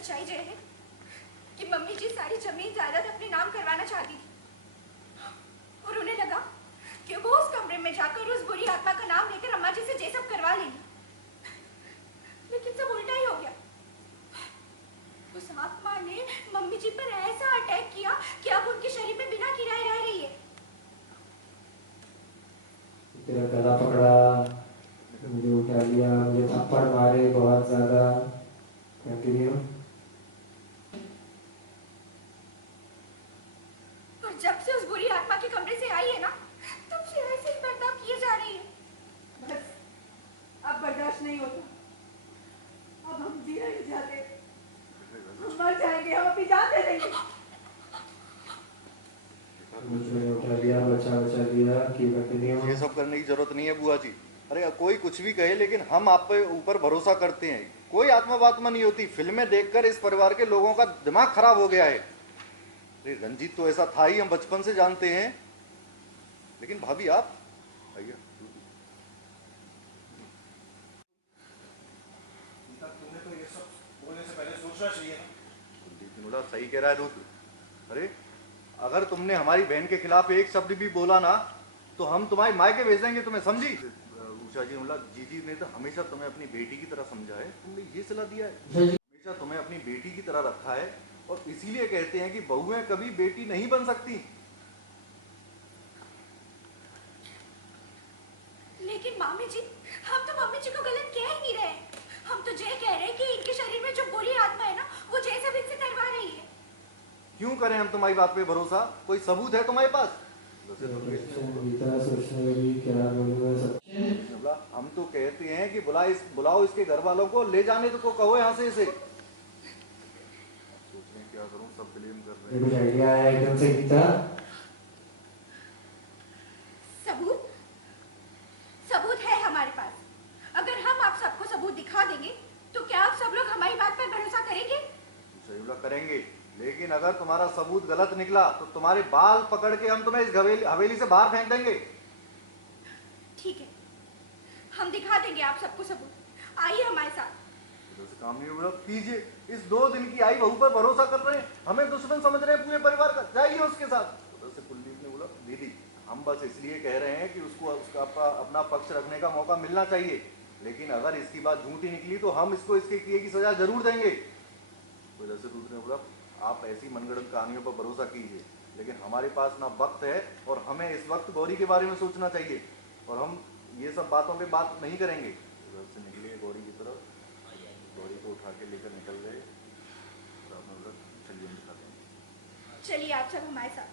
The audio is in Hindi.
सच्चाई ये है कि मम्मी जी सारी जमीन जायदाद अपने नाम करवाना चाहती थी और उन्हें लगा कि वो उस कमरे में जाकर उस बुरी आत्मा का नाम लेकर अम्मा जी से ये सब करवा लेंगी, लेकिन सब उल्टा ही हो गया। उस आत्मा ने मम्मी जी पर ऐसा अटैक किया कि अब उनके शरीर में बिना किराए रह रही है। तेरा गला पकड़ा, मुझे उठा लिया, मुझे थप्पड़ मारे बहुत ज्यादा। कंटिन्यू। और जब से उस बुरी आत्मा के कमरे से आई है ना, तब से ऐसे ही बर्ताव किए जा रही है। बस अब बर्दाश्त नहीं होता, अब हम जी नहीं जाते, हम मर जाएंगे, हम अपनी जान दे देंगे। मुझे उठा लिया, बचा लिया कि कंटिन्यू। ये सब करने की जरूरत नहीं है बुआ जी। अरे कोई कुछ भी कहे, लेकिन हम आप पे ऊपर भरोसा करते हैं। कोई आत्मा बात्मा नहीं होती। फिल्में देखकर इस परिवार के लोगों का दिमाग खराब हो गया है। अरे रंजीत तो ऐसा था ही, हम बचपन से जानते हैं। लेकिन भाभी आप आइए। तुमने तो ये सब बोलने से पहले सोचना चाहिए ना। कुलदीप बोला सही कह रहा है रुद्र। अरे अगर तुमने हमारी बहन के खिलाफ एक शब्द भी बोला ना, तो हम तुम्हारी मायके भेज देंगे तुम्हें, समझी? उषा जी बोला जीजी ने तो हमेशा तुम्हें अपनी बेटी की तरह समझा है, तुमने ये सलाह दिया है, हमेशा तुम्हें अपनी बेटी की तरह रखा है, और इसीलिए कहते हैं कि बहुएं कभी बेटी नहीं बन सकती। लेकिन मामी जी, हम तो मम्मी जी को गलत कह ही नहीं रहे। हम तो ये कह रहे हैं कि इनके शरीर में जो बुरी आत्मा है ना, वो जैसा भी इनसे करवा रही है। क्यों करें हम तुम्हारी बात पे भरोसा? कोई सबूत है तुम्हारे पास? हम तो कहते हैं कि बुलाओ इसके घर वालों को, ले जाने तो कहो यहाँ से इसे। सोच रहे हैं क्या करूं, सब ब्लेम कर रहे हैं। कुछ आइडिया है एकदम से गीता? सबूत है हमारे पास। अगर हम आप सबको सबूत दिखा देंगे तो क्या आप सब लोग हमारी बात पर भरोसा करेंगे? सही करेंगे, लेकिन अगर तुम्हारा सबूत गलत निकला तो तुम्हारे बाल पकड़ के हम तुम्हें इस हवेली से बाहर फेंक देंगे। ठीक है, हम दिखा देंगे आप सबको सबूत। आइए हमारे साथ। काम नहीं होगा, कीजिए। इस 2 दिन की आई बहू पर भरोसा कर रहे हैं, हमें दुश्मन समझ रहे हैं पूरे परिवार का। जाइए उसके साथ। उधर से कुलदीप ने बोला दीदी हम बस इसलिए कह रहे हैं कि उसको उसका अपना पक्ष रखने का मौका मिलना चाहिए, लेकिन अगर इसकी बात झूठी निकली तो हम इसको इसके किए की सजा जरूर देंगे। उधर से दूसरे ने बोला आप ऐसी मनगढ़ंत कहानियों पर भरोसा कीजिए, लेकिन हमारे पास ना वक्त है और हमें इस वक्त गौरी के बारे में सोचना चाहिए, और हम ये सब बातों पे बात नहीं करेंगे। उधर से निकले गौरी की तरफ, गौरी को उठा के लेकर निकल गए। चलिए हम दिखाते हैं। चलिए आप सब हमारे साथ।